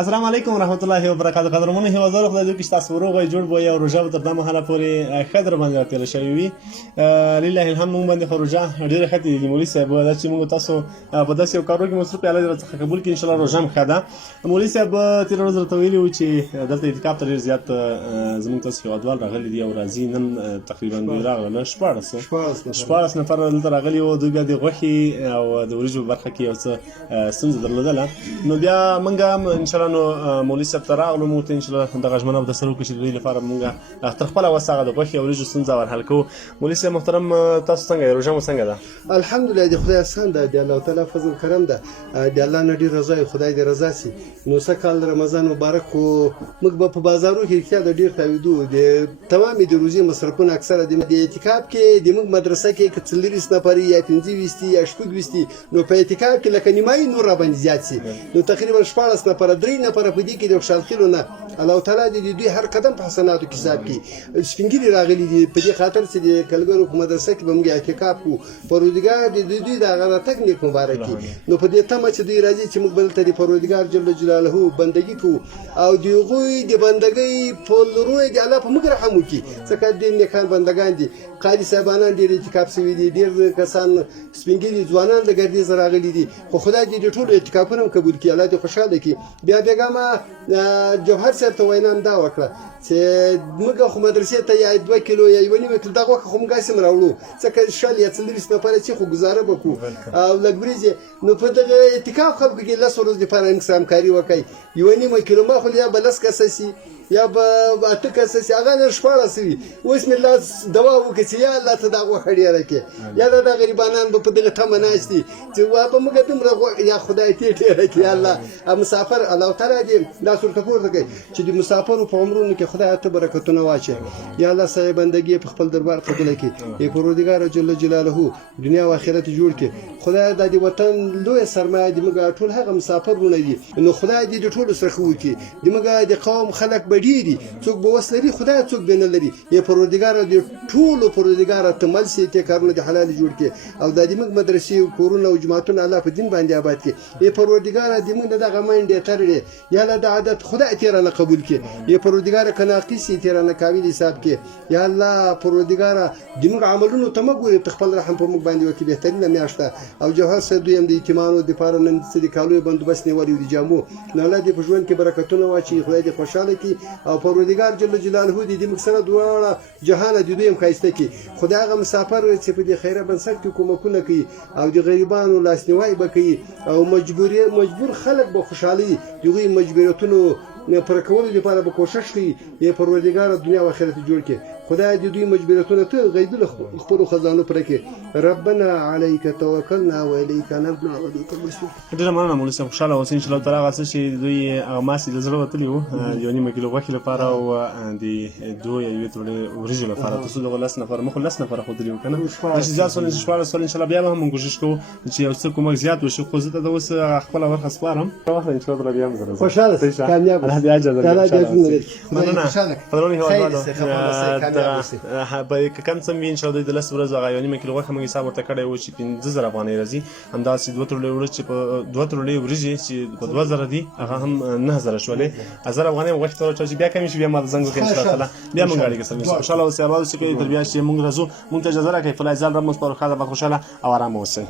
السلام علیکم ورحمت الله وبرکاته. قدرمنو هیوادوالو، خدای دې وکړي چې تاسو روغ جوړ وئ او روژه به تر دا مهاله پورې ښه در باندې راتېره شوې وي. لله الحمد. موږ باندې خو روژه ډېره ښه تېرېږي. مولوي صاحب دا چې موږ تاسو په داسې یو کارو کې مصروف یې الله دې راڅخه قبول کړي. انشاءالله روژه هم ښه ده. مولوي صاحب تېره ورځ راته ویلي وو چې دلته اعتکاف ته ډېر زیات زموږ تاسو هیوادوال راغلي دي او راځي. نن تقریبا دوی راغله 14 نفر دلته راغلي وو. دوی بیا د غوښې او د وریجو په برخه کې یو څه ستونزه درلودله. نو بیا موږ هم انشاءالله نو مولوي صاحب ته راغلو. موږ ته انشاءالله دغه ژمنه به درسره وکړو چې د دوی لپاره موږ تر خپله وسه هغه د غوښې او وریجو ستونزه ورحل کوو. مولوي صاحب محترم، تاسو څنګه یې؟ روژه مو څنګه ده؟ الحمدلله، د خدای احسان ده، د الله تعالی فضل کرم ده، د الله نه ډېر رضا خدای دې رضا سي. نو څه کال رمضان مبارک خو موږ به په بازارو کې رښتیا د ډېر تاویدو د تمامې د روزي مصرفونه اکثره د اعتکاف کې د موږ مدرسه کې که 40 نفر یا 25 یا 26 نو په اعتکاف کې لکه نیمایي نور را باندې زیات سي. نو تقریبا 14 نفر 3 نفر په دې کې د خوشحال خیلو نه الله تعالی دې دوی هر قدم په حسناتو کې حساب کړي. سپینګیري راغلي دي په دې خاطر چې د کلګرو په مدرسه کې به موږ اعتکاف کوو. پروردګار دې دوی د هغه راتګ نیک مبارک کړي. نو په دې تمه چې دوی راځي چې موږ بل ته د پروردګار جل جلاله بندګي کوو او د هغوی د بندګۍ په لورو د الله په موږ رحم وکړي. ځکه ډېر نیکان بندګان دي. قاري صاحبانان ډېر اعتکاف شوي دي، ډېر کسان سپینګیري ځوانان د ګردیز راغلي دي. خو خدای دې د ټولو اعتکافونه هم قبول کړي، الله دې خوشحاله کړي. بیا بیګمه جوهر صاحب ته وینا هم دا وکړه چې موږ خو مدرسې ته یا 2 کیلو یا 1.5 کیلو دغه خو موږ هم راوړو، ځکه شل یا 40 نفر چې خو ګزاره وکړو او لږ وریجې. نو په دغه اعتکاف خلکو کې 10 ورځې لپاره همکاري وکړي. 1.5 کیلو ما خو یا به 10 کسه سي یا به 8 کسه سي، هغه نه 14 سوي. اوس مې الله دوا وکړي چې یا الله ته دا غوښه ډېره کړې، یا دا غریبانان به په دغه تمه ناست دي چې وا به موږ دومره یا خدای ته ډېره کړي. الله مسافر الله تعالی دې دا صورت پورته کوي چې د مسافرو په عمرونو کې خدای ته برکتونه واچي. یا الله صاحب بندګي په خپل دربار قبول کړي. ای پروردګار جل جلاله دنیا او آخرت جوړ کړي. خدای د دې وطن لوی سرمایه دې موږ ټول هغه مسافرونه دي. نو خدای دې ټول سره خو وکړي. دې موږ د قوم خلک ډېری څوک به وس لري، خدای څوک به نه لري. ای پروردګار دې ټولو پروردګار ته مل سي ته کارونه د حلال جوړ کړي او د دې موږ مدرسې او کورونه او جماعتونه الله په دین باندې آباد کړي. ای پروردګار دې موږ دغه منډه ترې یا له د عادت خدای تیرا نه قبول کړي. ای پروردګار کنه قیسی تیرا نه قابل حساب کړي. یا الله پروردګار دې موږ عملونو ته مګوري، تخپل رحم په موږ باندې وکړي. بهترینه میاشته او جوهر سره دوی هم د ایتمانو د پاره نن څه د کالو بندوبست نیولې دي جامو. نو الله دې په ژوند کې برکتونه واچي، خدای دې خوشاله کړي او پروردګار جل جلاله دې موږ سره دواړه جهان دې دوی هم ښایسته کړي. خدای هغه مسافر چې په دې خیره بنسټ کې کومکونه کوي او د غریبانو لاسنیوای به کوي او مجبور خلک به خوشحالي دغه مجبوریتونو پر کولو لپاره به کوشش کوي. ای پروردګار دنیا او آخرت جوړ کړي. خدای دې دوی مجبوریتونه ته غیب له خپل خزانو پر کې. ربنا عليك توکلنا واليك نبنا واليك المصير. ډېره مننه مولوي صاحب، خوشحاله اوسئ. انشاءالله تعالی هغه څه چې دوی هغه ماسې د زړه وتلي وو 1.5 کیلو غوښې لپاره او د 2 یا 1 توړۍ وریجو لپاره، تاسو دغه 10 نفر مخ 10 نفر ښودلي وو که نه؟ چې زیات سول 14 سول انشاءالله بیا به هم کوشش کوو چې یو څه کومک زیات وشي. خو زه ته د اوس خپله برخه سپارم. انشاءالله بیا هم زه راځم. خوشحاله سئ، کامیاب الله دې اجر درکړي. مننه. قدرمنو هیوادوالو، که کم څه وي انشاءالله دوی د 10 ورځو هغه 1.5 کیلو غوښه موږ حساب ورته کړی و چې 15,000 افغانۍ راځي. همداسې 2 توړۍ وریجې چې په 2 توړۍ وریجې چې په 2,000 دي هغه هم 9,000 شولې. 1000 افغانۍ غوښې ته ورچوي. بیا کمې شي بیا ما زنګ وکړئ انشاءالله تعالی بیا موږ اړیکه سره نیسو. خوشحاله اوسئ. ارواح چې تر بیا چې موږ راځو، موږ ته اجازه راکړئ. فلای ځان را مو سپارو. ښه ده، خوشحاله او ارامه اوسئ.